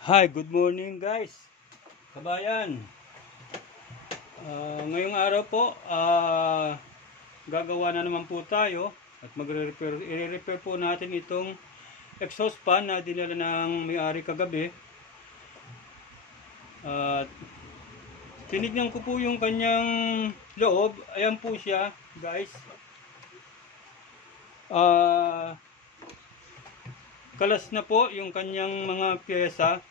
Hi, good morning guys. Kabayan. Ngayong araw po, gagawa na naman po tayo at i-repair po natin itong exhaust fan na dinala ng may-ari kagabi. At tinignan ko po yung kanyang loob. Ayan po siya, guys. Kalas na po yung kanyang mga pyesa.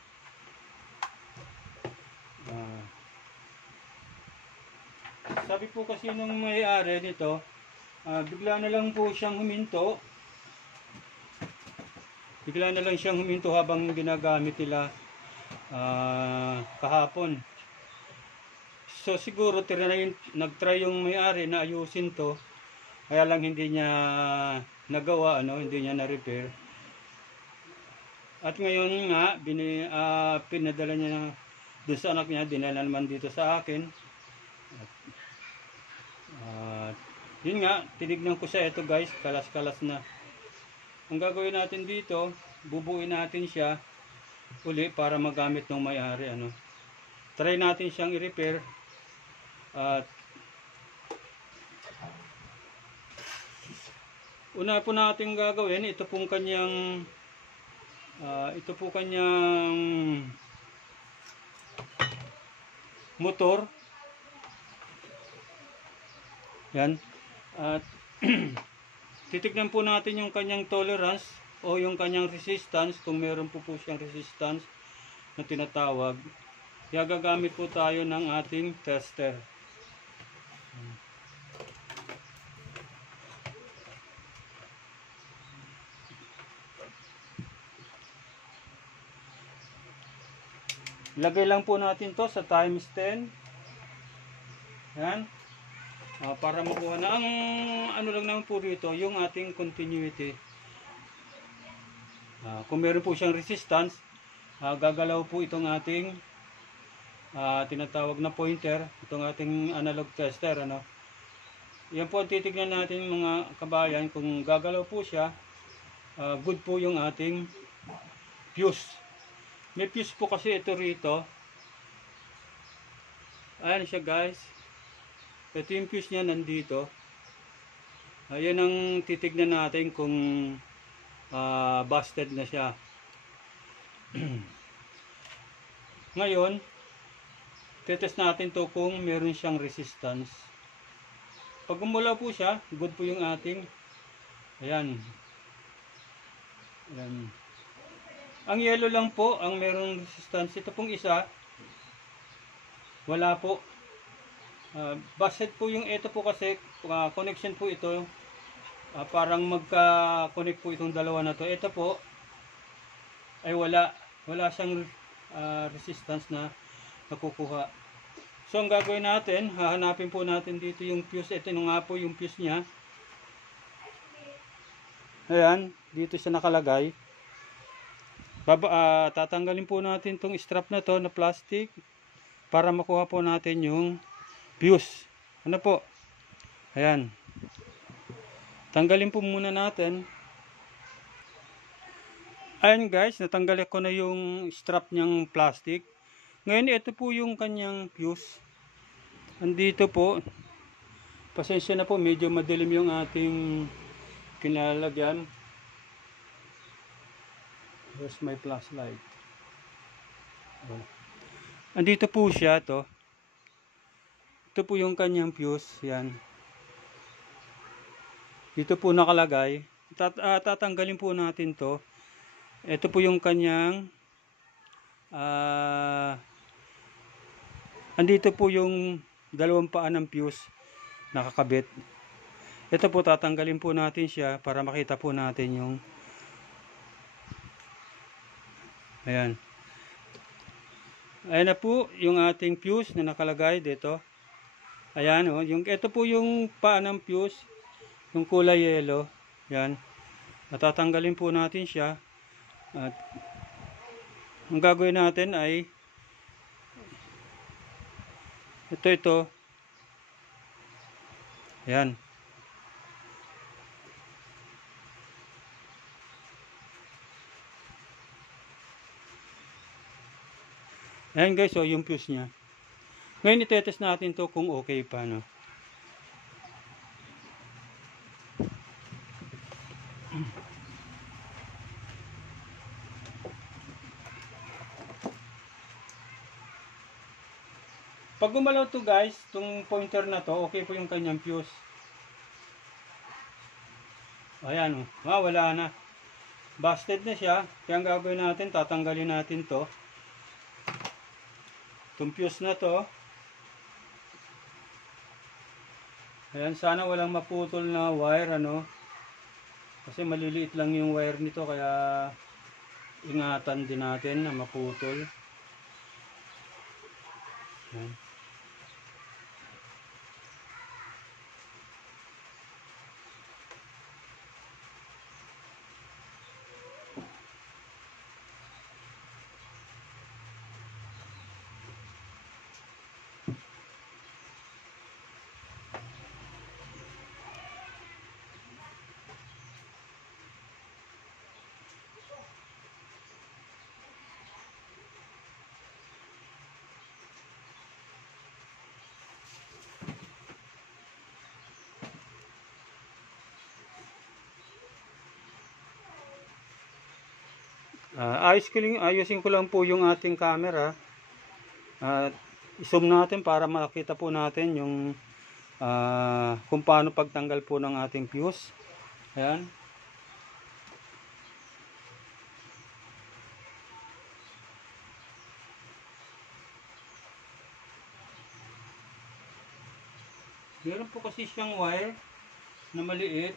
Sabi po kasi nung may-ari nito, bigla na lang po siyang huminto. Bigla na lang siyang huminto habang ginagamit nila kahapon. So siguro nag-try yung may-ari na ayusin to. Kaya lang hindi niya nagawa, hindi niya na-repair. At ngayon nga, pinadala niya doon sa anak niya, dinala naman dito sa akin. Yun nga, tinignan ko siya, ito guys, kalas-kalas na. Ang gagawin natin dito, bubuin natin siya uli para magamit ng may-ari. Try natin siyang i-repair. At una po natin gagawin, ito po kanyang motor. Yan. At titignan po natin yung kanyang tolerance o yung kanyang resistance, kung meron po siyang resistance na tinatawag. Kaya gagamit po tayo ng ating tester. Lagay lang po natin to sa times 10. Yan. Para makuha na. Ang lang naman po dito, yung ating continuity. Kung meron po siyang resistance, gagalaw po itong ating tinatawag na pointer, itong ating analog tester. Yan po ang titignan natin mga kabayan. Kung gagalaw po siya, good po yung ating fuse. May fuse po kasi ito rito. Ayan siya guys. Ito yung fuse niya nandito. Ayan ang titignan natin kung busted na siya. Ngayon, tetest natin to kung meron siyang resistance. Pag gumulaw po siya, good po yung ating ayan. Ang yellow lang po ang merong resistance. Ito pong isa, wala po. Busted po yung ito po kasi connection po ito. Parang magka-connect po itong dalawa na to. Ito po ay wala siyang resistance na nakukuha. So ang gagawin natin, hahanapin po natin dito yung fuse. Ito nga po yung fuse niya. Ayan, dito siya nakalagay. Tatanggalin po natin tong strap na to na plastic para makuha po natin yung fuse. Po? Ayan. Tanggalin po muna natin. Ayan guys, natanggal ko na yung strap niyang plastic. Ngayon ito po yung kanyang fuse. Andito po. Pasensya na po, medyo madilim yung ating kinalagyan. Here's my flashlight. Andito po siya to. Ito po yung kanyang fuse. Yan. Dito po nakalagay. Tatanggalin po natin to. Ito po yung kanyang andito po yung dalawang paa ng fuse nakakabit. Ito po tatanggalin po natin siya para makita po natin yung ayan. Ayan na po yung ating fuse na nakalagay dito. Ayan ito po yung paa ng fuse, yung kulay yellow. Yan. Tatanggalin po natin siya. At ang gagawin natin ay ito. Ayan. Ayan guys, so yung fuse niya. Ngayon itetest natin to kung okay pa, no? Pag gumalaw to guys, itong pointer na to, okay po yung kanyang fuse. Ayan o, wala na. Busted na siya. Kaya ang gagawin natin, tatanggalin natin to. Itong fuse na to. Ayan, sana walang maputol na wire, ano. Kasi maliliit lang yung wire nito, kaya ingatan din natin na maputol. Ayan. Ayusin ko lang po yung ating camera. I-zoom natin para makita po natin yung kung paano pagtanggal po ng ating fuse. Ayan. Meron po kasi siyang wire na maliit.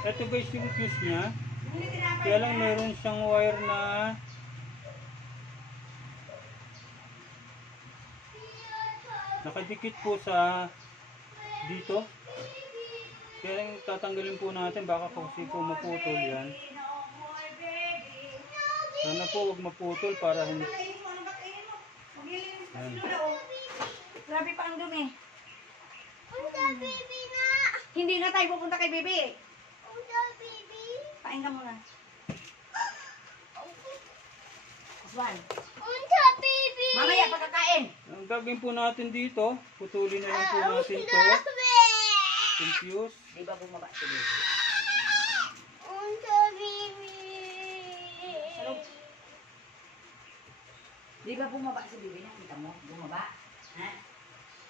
Ito guys yung fuse niya. Kaya lang meron siyang wire na nakadikit po sa dito. Kaya lang tatanggalin po natin, baka kasi po maputol yan. Sana po huwag maputol para hindi. Yan. Grabe pa ang dumi. Hindi na tayo pupunta kay Bibi. Pain ka muna. Oswan. Mamaya pagkakain. Ang gagawin po natin dito, putulin na lang po natin to. Yung fuse. Di ba bumaba si Bibi? Di ba bumaba si Bibi? Nakita mo? Bumaba? Ha?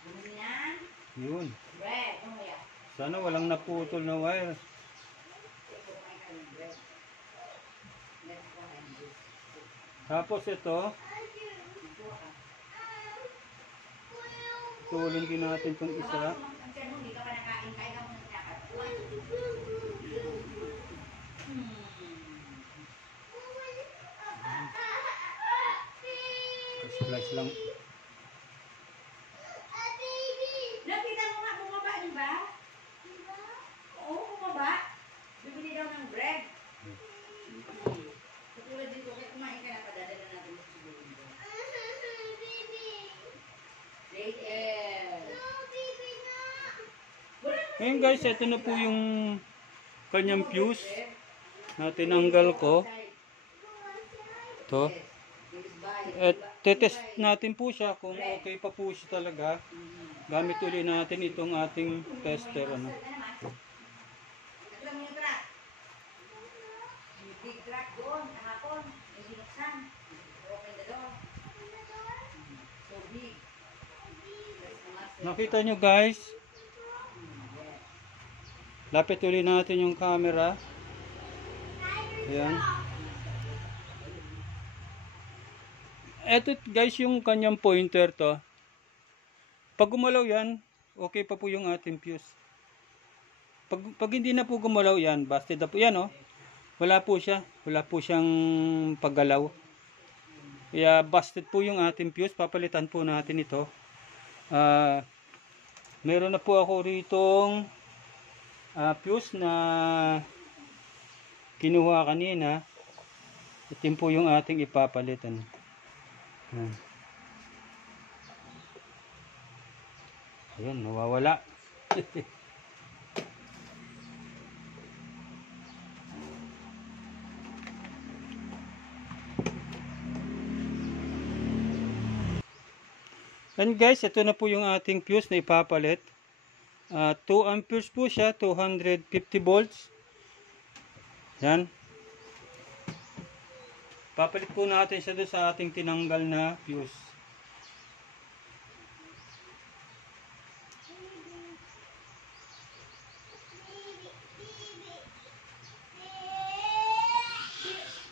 Bumaba na? Yun. Bread. Mamaya. Sana walang naputol na wire. Tapos ito, putulin din natin itong isa. Slice lang. Nakita mo nga, bumaba din ba? Oo, bumaba. Bibili daw ng bread. Katulad dito, kaya kumain ka na, padadala natin sa siguro. Ngayon guys, ito na po yung kanyang fuse na tinanggal ko. Ito. At tetest natin po siya kung okay pa po siya talaga. gamit uli natin itong ating tester. Ano. Naglang mo yung truck. Yung big truck doon, kahapon. May binuksan. Open the door. So big. Nakita nyo guys, lapit uli natin yung camera. Ayan. Eto guys yung kanyang pointer to. Pag gumalaw yan, okay pa po yung ating fuse. Pag hindi na po gumalaw yan, busted na po yan, oh. Wala po siya. Wala po siyang paggalaw. Kaya busted po yung ating fuse. Papalitan po natin ito. Meron na po ako ritong fuse na kinuha kanina. Ito po yung ating ipapalitan. Ayun, nawawala. And guys, ito na po yung ating fuse na ipapalit. 2 amperes po siya, 250 volts. Yan. Papalit po natin siya doon sa ating tinanggal na fuse.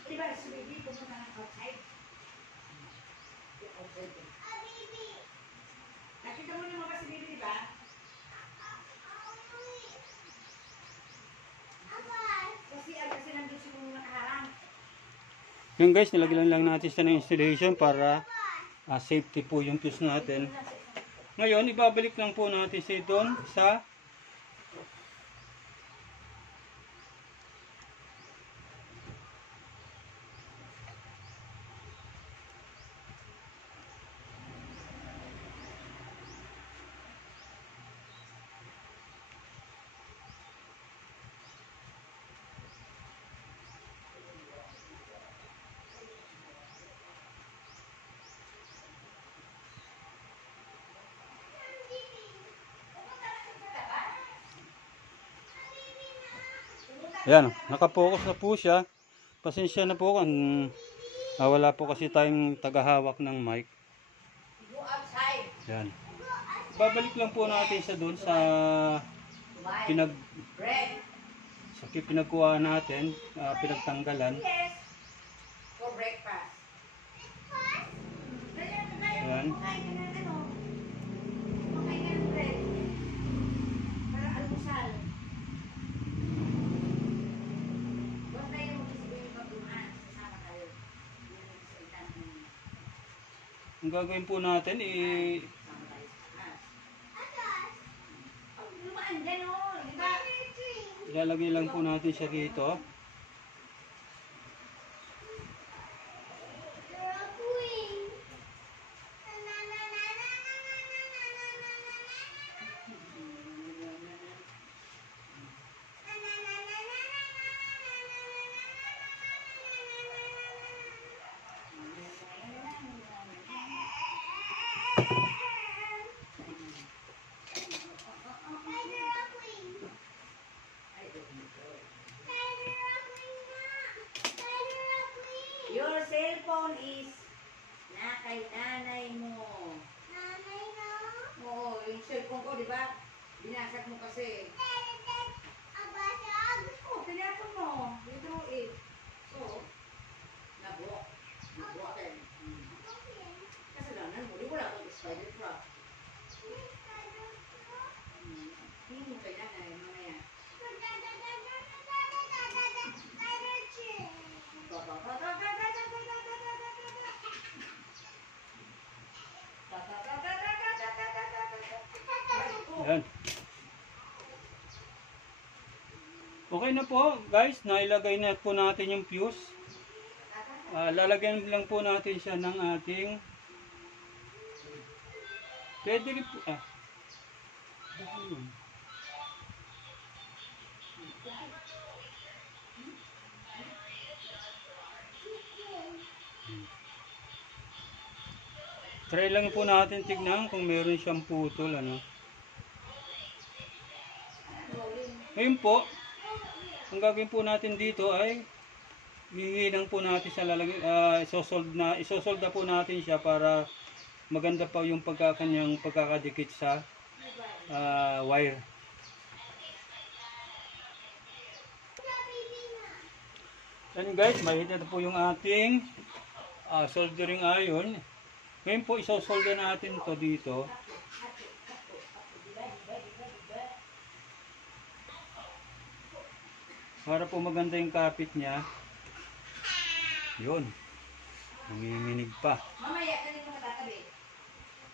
Diba, si baby pumunta ng outside? Nakita mo naman ba si baby, diba? Kasi nandun siya kung nakaharang. Yung guys, nilagyan lang natin sa installation para safety po yung fuse natin. Ngayon, ibabalik lang po natin siya doon sa Ayan, nakapokus na po siya. Pasensya na po kung wala po kasi tayong tagahawak ng mic. Go outside. Ayan. Babalik lang po natin siya doon sa Bread. pinagkuha natin, pinagtanggalan. Yes. For breakfast. Ayan. Kumain ka ng ano? Kumain ka ng bread. Para almusal. Huwag tayo mag-isipin pag-dumaan. Sasama tayo. Yun ang salita ng Ang gagawin po natin, sama tayo sa taas. Pag dumaan dyan, oh. Diba? ilalagay lang po natin siya dito. Your cellphone is na kay nanay mo. Nanay na? Oo, yung cellphone ko, di ba? Binasag mo kasi. Abasag? Oh, tinapon mo. Dito eh. So, nabuok. Nabuokin. Kasalanan mo. Di wala akong spider trap. Hindi mo kay nanay, mamaya. Ayan. Okay na po guys, nailagay na po natin yung fuse. Lalagyan lang po natin siya ng ating pwede rin po try lang po natin tignan kung meron siyang putol ano. Ngayon po, ang gagawin po natin dito ay hihinang po natin sa lalagyan, isosold na po natin siya para maganda pa yung kanyang pagkakadikit sa wire. Then guys, mahina na po yung ating soldering iron. Ngayon po isosolder natin to dito. Para po maganda yung kapit niya. Yun. Nanginginig pa. Mamaya, kanina mo matatabi.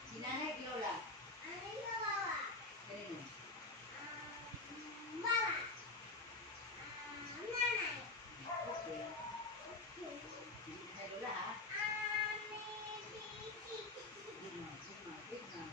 Si Nanay Viola. Kanino? Okay. Nanay Lola, ha? Wait na.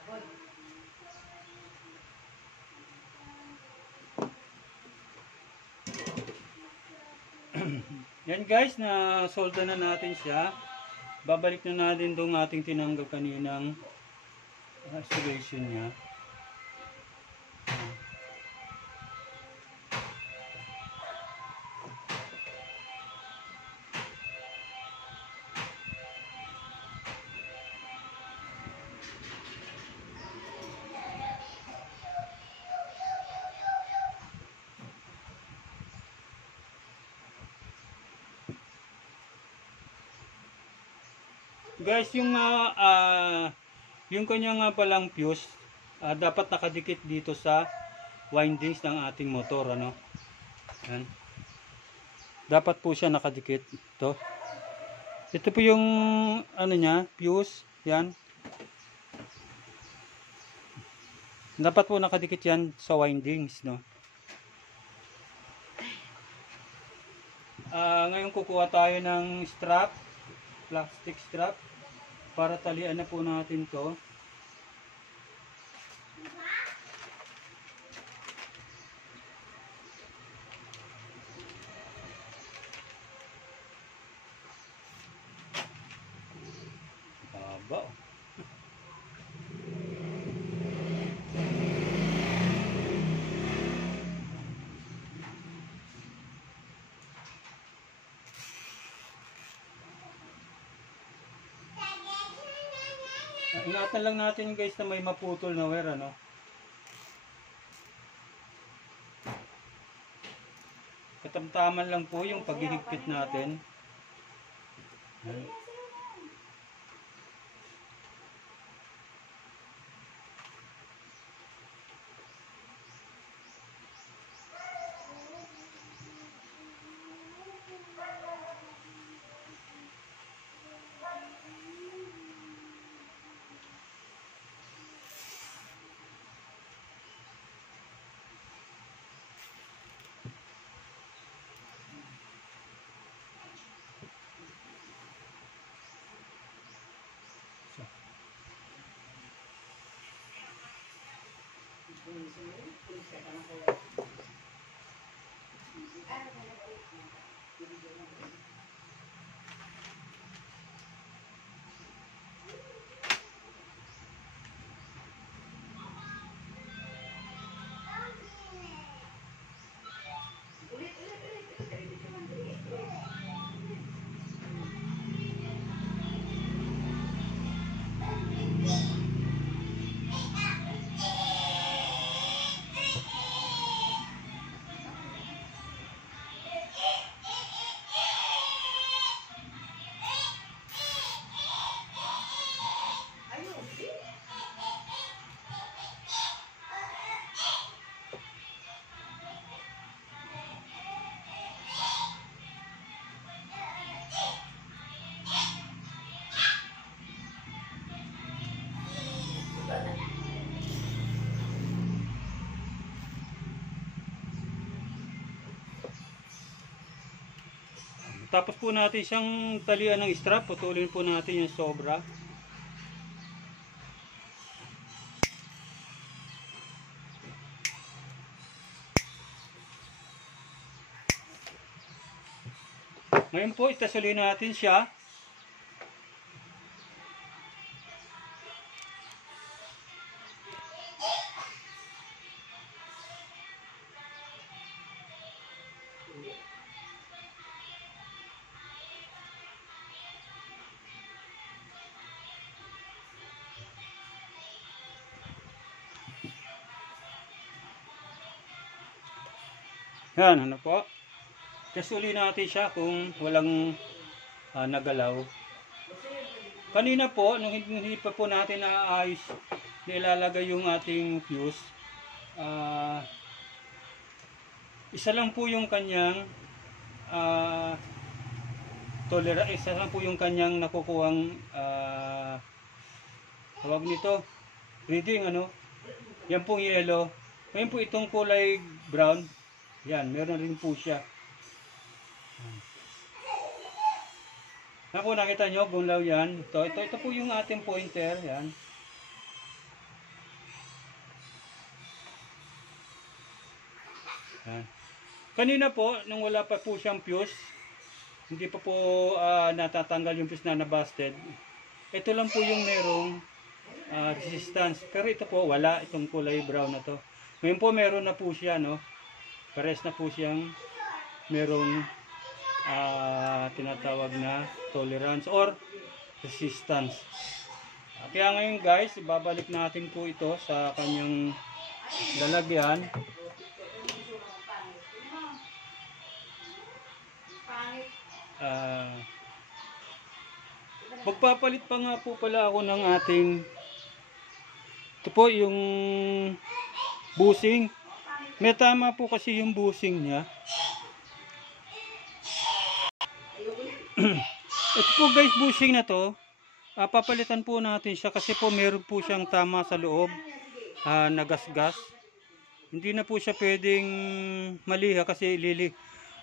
Agod. Yan guys, na solder na natin siya. Babalik na natin itong ating tinanggal kaninang isolation niya. Guys, yung kanya nga palang fuse, dapat nakadikit dito sa windings ng ating motor, ano? Yan. Dapat po siya nakadikit. Ito po yung ano niya, fuse, yan. Dapat po nakadikit yan sa windings, no? Ngayon kukuha tayo ng strap, plastic strap, para talian na po natin to. Haba. Ingatan lang natin guys na may maputol na wire, ano? Katamtaman lang po yung paghihigpit natin. Tapos po natin siyang talian ng strap, putulin po natin yung sobra. Ngayon po, itasulin natin siya. Yan, ano po. Kasulin natin siya kung walang nagalaw. Kanina po, nung hindi pa po natin naayos, nilalagay yung ating fuse. Isa lang po yung kanyang isa lang po yung kanyang nakukuhang tawag nito, reading, ano. Yan pong yellow. Ngayon po itong kulay brown. Yan, meron rin po siya. Ako, nakita nyo, gunlaw yan. Ito po yung ating pointer. Yan. Yan. Kanina po, nung wala pa po siyang fuse, hindi pa po natatanggal yung fuse na nabusted. Ito lang po yung merong resistance. Pero ito po, wala. Itong kulay brown na to. Ngayon po, meron na po siya, no? Pares na po siyang merong tinatawag na tolerance or resistance. Kaya ngayon guys, ibabalik natin po ito sa kanyang lalagyan. Magpapalit pa nga po pala ako ng ating, ito po yung bushing. May tama po kasi yung bushing niya. Ito po guys, bushing na to, papalitan po natin siya kasi po meron po siyang tama sa loob, nagasgas. Hindi na po siya pwedeng maliha kasi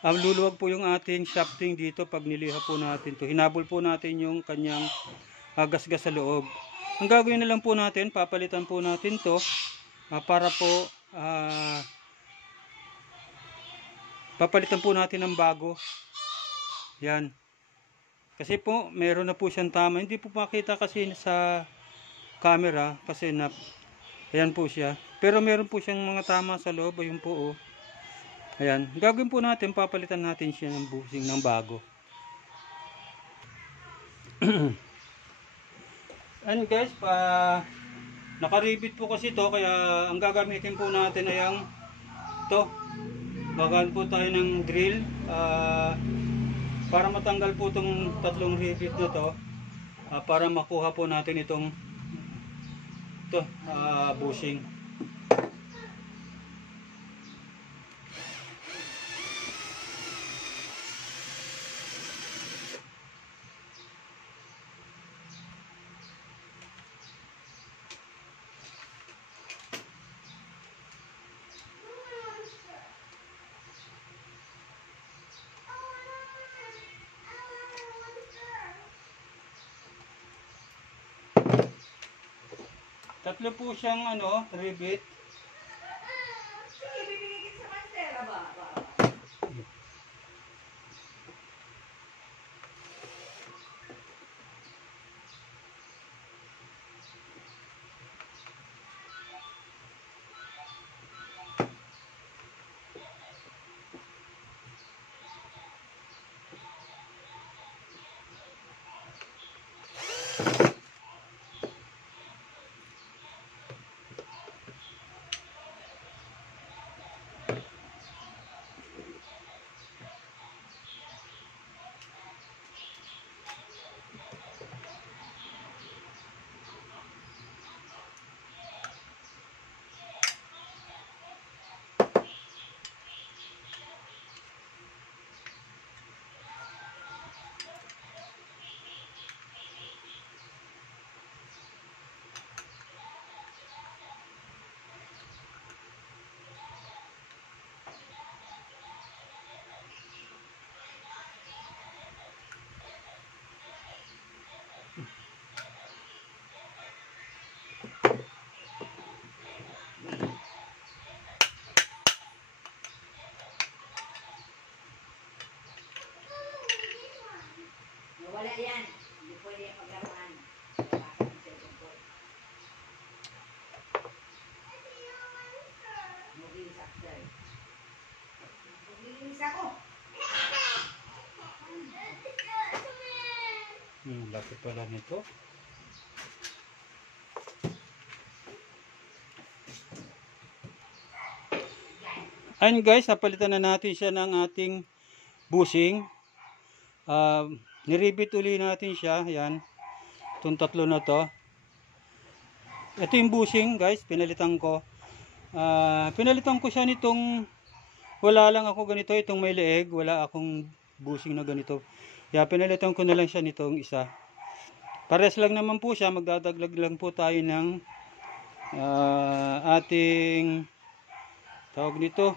luluwag po yung ating shafting dito pag niliha po natin to. Hinabol po natin yung kanyang gasgas sa loob. Ang gagawin na lang po natin, papalitan po natin to para po papalitan po natin ng bago. Yan. Kasi po, meron na po siyang tama. Hindi po makita kasi sa camera kasi ayan po siya. Pero meron po siyang mga tama sa loob. Ayun po, oh. Ayan. Gagawin po natin, papalitan natin siya ng bushing ng bago. And guys, nakaribit po kasi to, kaya ang gagamitin po natin ay ang to. Gagaan po tayo ng drill para matanggal po itong tatlong rivet na to, para makuha po natin itong bushing. Tatlo po siyang rivet. Sige, bibigay kita sa mansera ba? laki pala nito. Ayun guys, napalitan na natin siya ng ating bushing. Niribit uli natin siya. Yan. Itong tatlo na to. Ito yung bushing guys, pinalitan ko. Pinalitan ko siya nitong wala lang ako ganito, itong may leeg. Wala akong bushing na ganito. Kaya pinalitan ko na lang siya nitong isa. Pares lang naman po siya. Magdadaglag lang po tayo ng ating tawag nito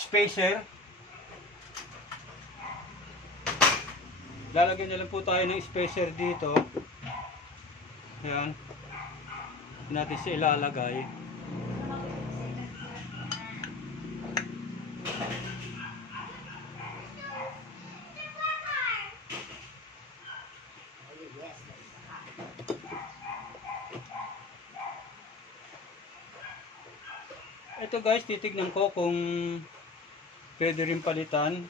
spacer. Lalagyan na lang po tayo ng spacer dito. Ayan. Natin siya ilalagay. Ito guys, titignan ko kung pwede rin palitan.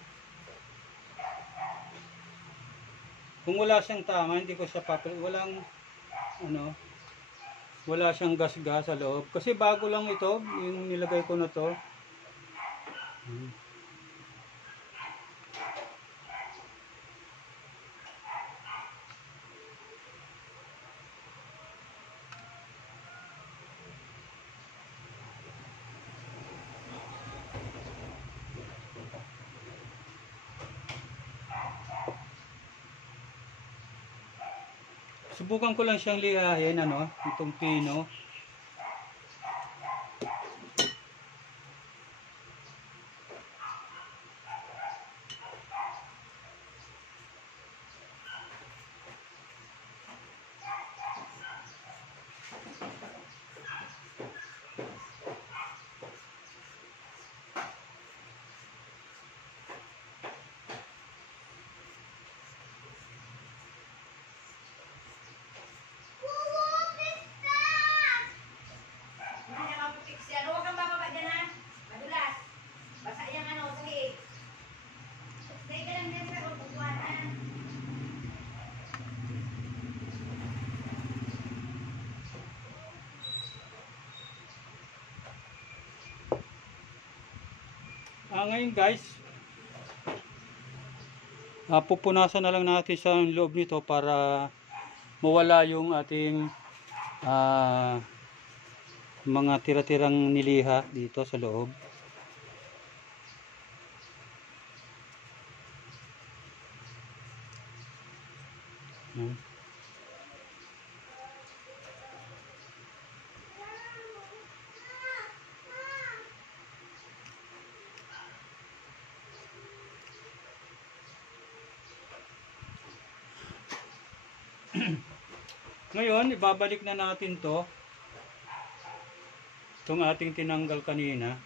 Kung wala siyang tama, hindi ko siya walang wala siyang gas-gas sa loob. Kasi bago lang ito, yung nilagay ko na to. Subukan ko lang siyang lihahin, itong pino. Ngayon guys, pupunasan na lang natin sa loob nito para mawala yung ating mga tira-tirang niliha dito sa loob. Ngayon, ibabalik na natin to. Itong ating tinanggal kanina.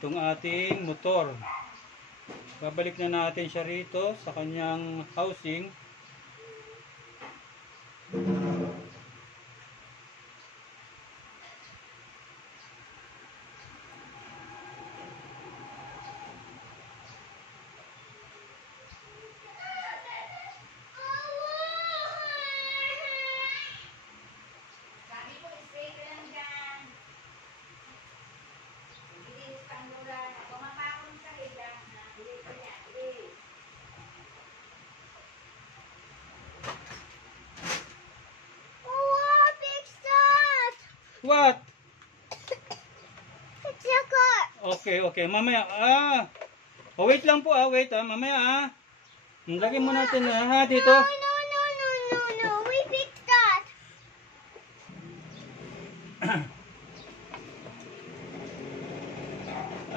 Itong ating motor. Babalik na natin siya rito sa kanyang housing. What? It's a car. Okay. Mamaya. Wait lang po wait mamaya Lagyan mo natin dito. No. We picked that.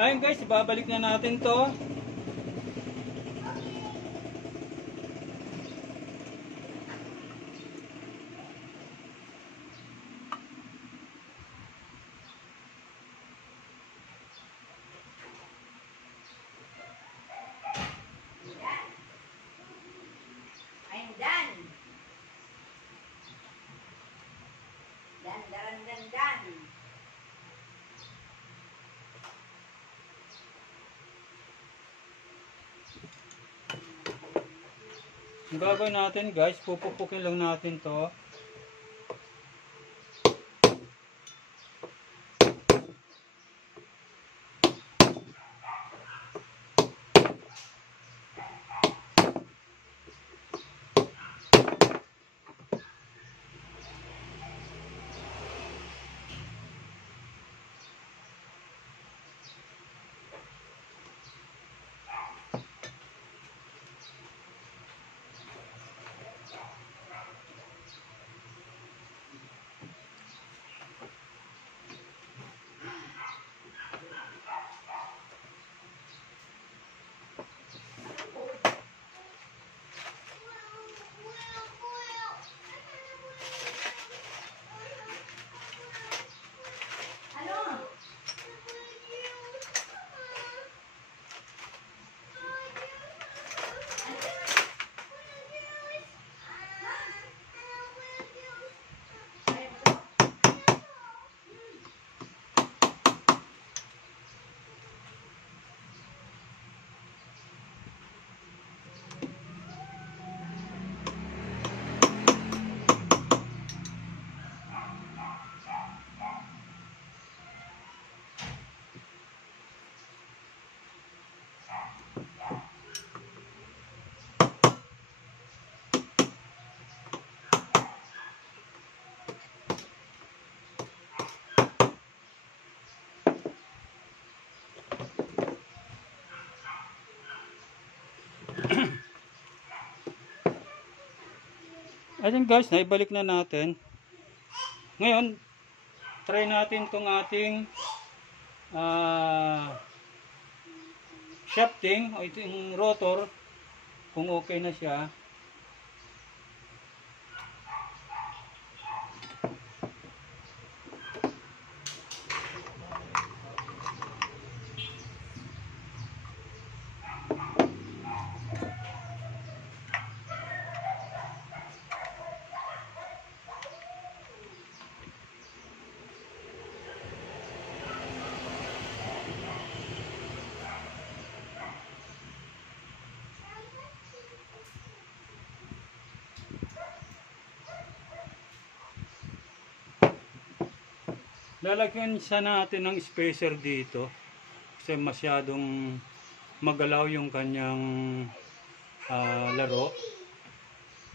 Ayun guys, babalik na natin to. I'm done. Done. Ang gagawin natin guys, pupupukin lang natin to. Ano? Ayaw mo to? Ayun guys, naibalik na natin. Ngayon, try natin tong ating shafting o ito yung rotor kung okay na siya. Lalagyan siya natin ng spacer dito kasi masyadong magalaw yung kanyang laro.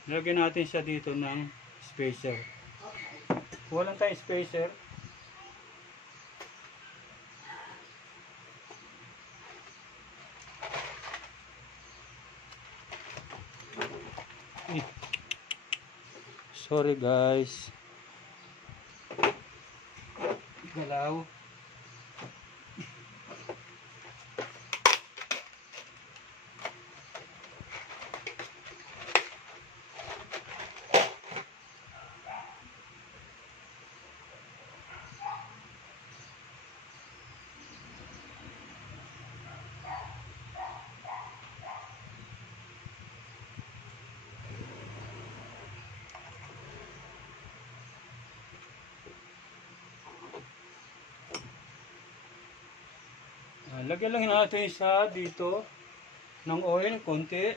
Lalagyan natin siya dito ng spacer. Kung walang tayong spacer, sorry guys, galaw. Lagyan lang natin siya dito ng oil, konti.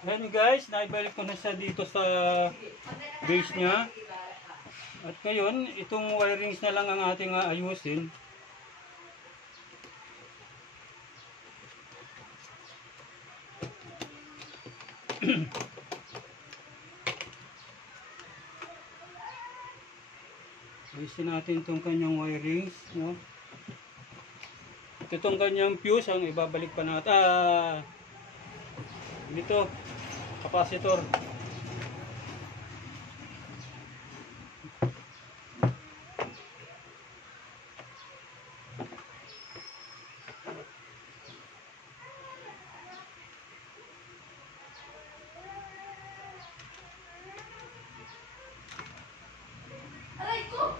Ayan guys, naibalik ko na siya dito sa base niya. At ngayon, itong wirings na lang ang ating ayusin. Ayusin natin itong kanyang wirings, no? Itong kanyang fuse ang ibabalik pa natin. Dito, capacitor. Aray ko!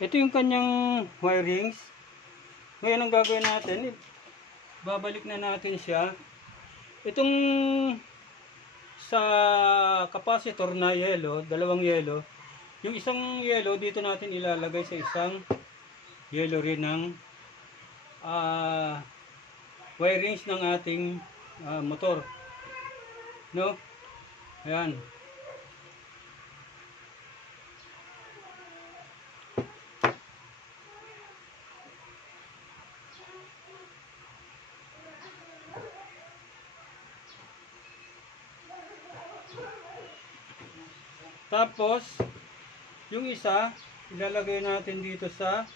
Ito yung kanyang wirings. Ngayon ang gagawin natin, babalik na natin siya. Itong sa capacitor na yellow, dalawang yellow, yung isang yellow dito natin ilalagay sa isang yellow rin ng wirings ng ating motor. No? Ayan. Tapos, yung isa, ilalagay natin dito sa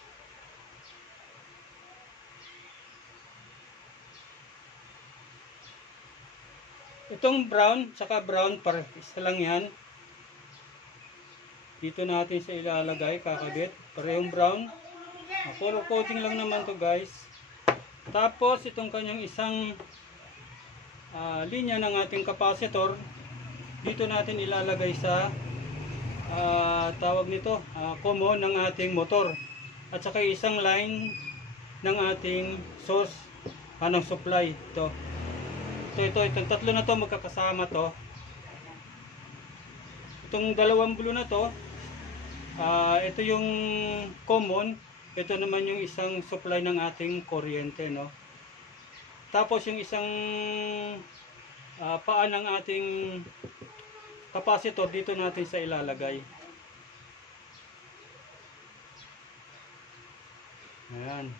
itong brown, saka brown, isa lang yan. Dito natin sa ilalagay, kakabit. Parehong brown. Color coding lang naman to guys. Tapos, itong kanyang isang linya ng ating capacitor, dito natin ilalagay sa tawag nito, common ng ating motor. At saka isang line ng ating source ng supply. Itong tatlo na to magkakasama to. Itong dalawang blue na to, ito yung common. Ito naman yung isang supply ng ating kuryente, no? Tapos yung isang paa ng ating capacitor dito natin sa ilalagay. Ayan.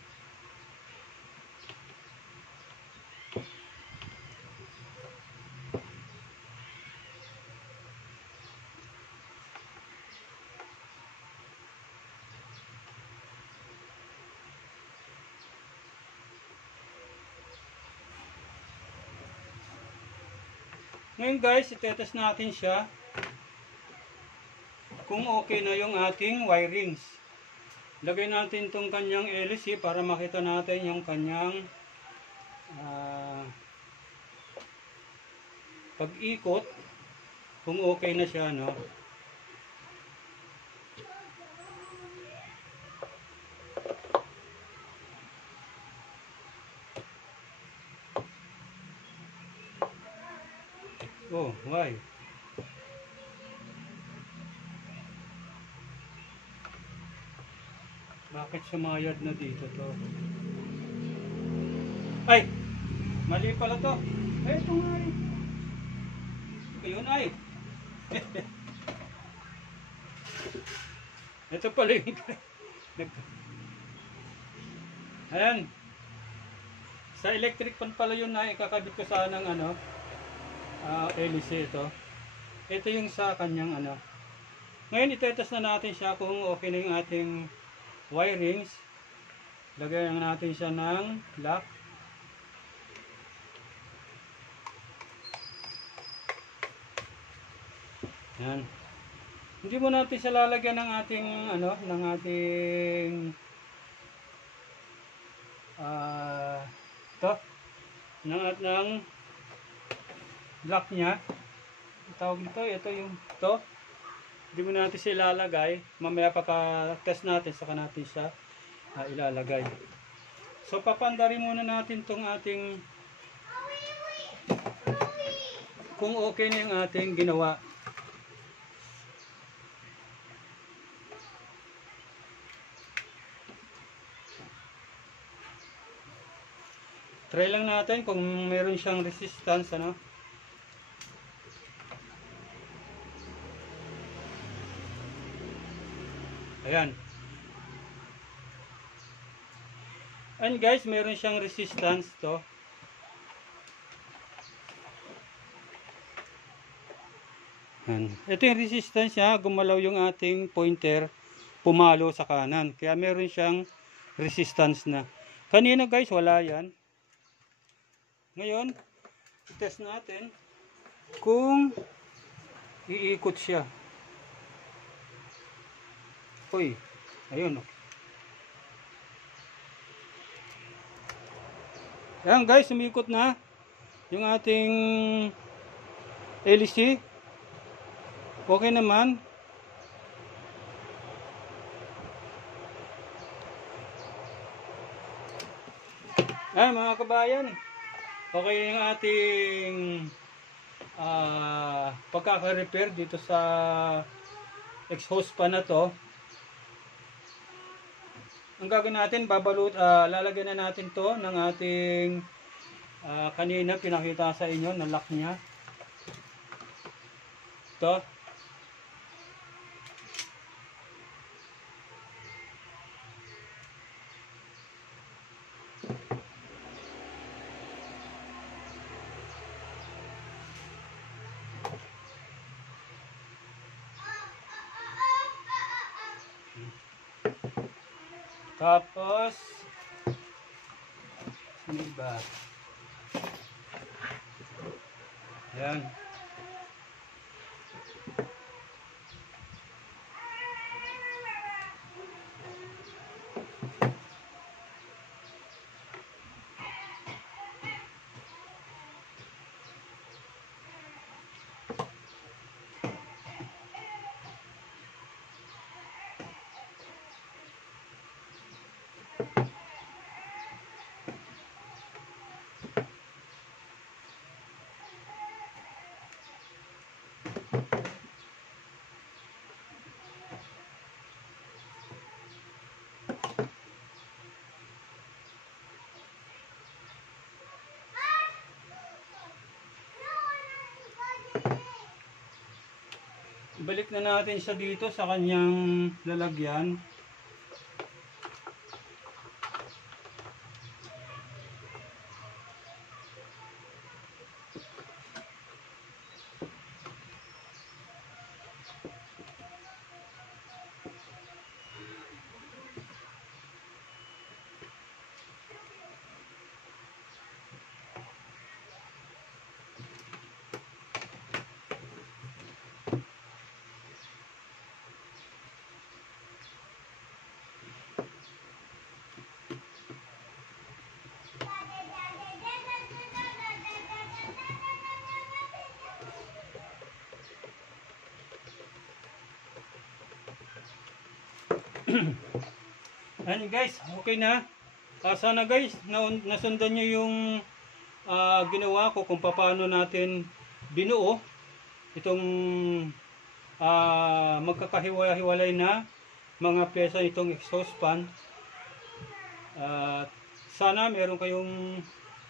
Ngayon guys, itetest natin siya kung okay na yung ating wirings. Lagay natin itong kanyang LC para makita natin yung kanyang pag-ikot, kung okay na siya, no? Oh, why? Bakit sumayad na dito to? Ay! Mali pala to. Ay, ito nga eh. Ayun ay. Ito pala yung ayan. Sa electric pan pala yun na ikakabit ko sana ng LC ito. Ito yung sa kanyang Ngayon itetest na natin siya kung okay na yung ating wirings. Lagyan natin siya ng lock. Yan. Hindi mo natin siya lalagyan ng ating ng ating ng block niya. Tawag nito, ito yung to. Hindi mo natin siya ilalagay. Mamaya pagka-test natin, saka natin siya ilalagay. So, papandarin muna natin tong ating kung okay na yung ating ginawa. Try lang natin kung meron siyang resistance, Ayan. And guys, meron siyang resistance to. Yan. Ito yung resistance niya, gumalaw yung ating pointer, pumalo sa kanan. Kaya meron siyang resistance na. Kanina guys, wala yan. Ngayon, test natin kung iikot siya. Uy, ayun. Ayan guys, umikot na yung ating LC. Okay naman. Mga kabayan, okay yung ating pagkaka-repair dito sa exhaust pan na to. Ang gagawin natin, lalagyan na natin to ng ating kanina pinakita sa inyo na lock niya. Ito. Tapos, sino ba? Yan. Balik na natin siya dito sa kanyang lalagyan. Ayan guys, okay na. Sana guys, nasundan nyo yung ginawa ko kung paano natin binuo itong magkakahiwalay na mga pyesa itong exhaust fan. Sana meron kayong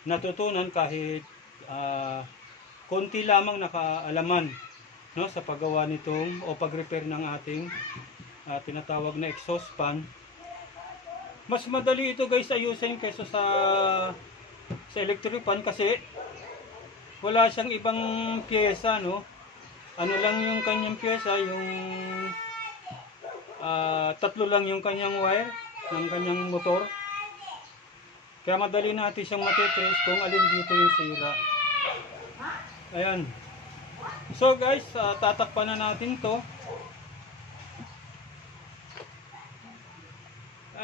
natutunan kahit konti lamang nakaalaman, no, sa paggawa nitong o pag-repair ng ating tinatawag na exhaust fan. Mas madali ito guys ayusin kaysa sa electric fan kasi wala siyang ibang pyesa, no. Ano lang yung kanyang pyesa, yung tatlo lang yung kanyang wire ng kanyang motor. Kaya madali natin siyang matitrace kung alin dito yung sira. Ayan. So guys, tatakpan na natin to.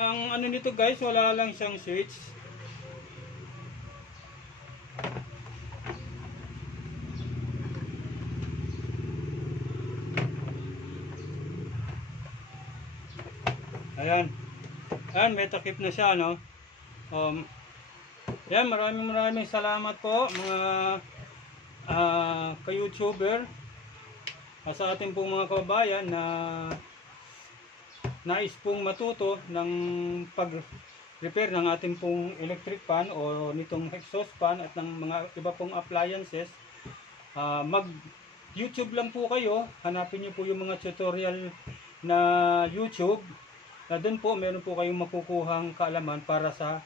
Ang ano nito guys, wala lang siyang switch. Ayan. Ayan, may takip na siya, no? Ayan, maraming salamat po mga ka-YouTuber sa ating pong mga kababayan na nais pong matuto ng pag-repair ng ating pong electric fan o nitong exhaust fan at ng mga iba pong appliances. Mag-YouTube lang po kayo, hanapin niyo po yung mga tutorial na YouTube. Doon po meron po kayong makukuhang kaalaman para sa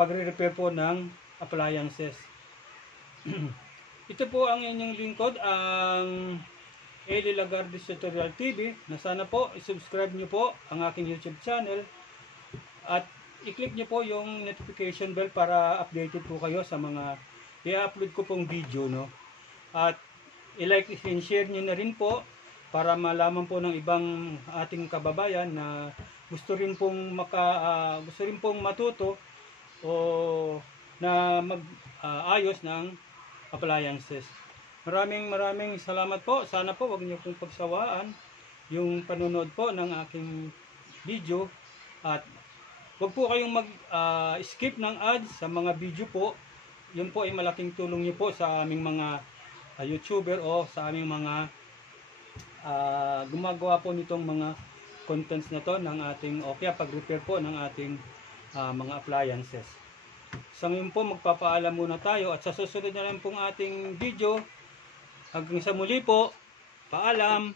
pagre-repair po ng appliances. Ito po ang inyong lingkod, ang Eli Lagardes Tutorial TV, na sana po i-subscribe nyo po ang aking YouTube channel at i-click nyo po yung notification bell para updated po kayo sa mga i-upload ko pong video, no? At i-like and share nyo na rin po para malaman po ng ibang ating kababayan na gusto rin pong matuto o na mag-ayos ng appliances. Maraming salamat po. Sana po wag niyo pong pagsawaan yung panonood po ng aking video at wag po kayong mag-skip ng ads sa mga video po. Yun po ay malaking tulong niyo po sa aming mga YouTuber o sa aming mga gumagawa po nitong mga contents na to ng ating kaya pag-repair po ng ating mga appliances. Sa ngayon po magpapaalam muna tayo at sa susunod na lang pong ating video. Hanggang sa muli po, paalam!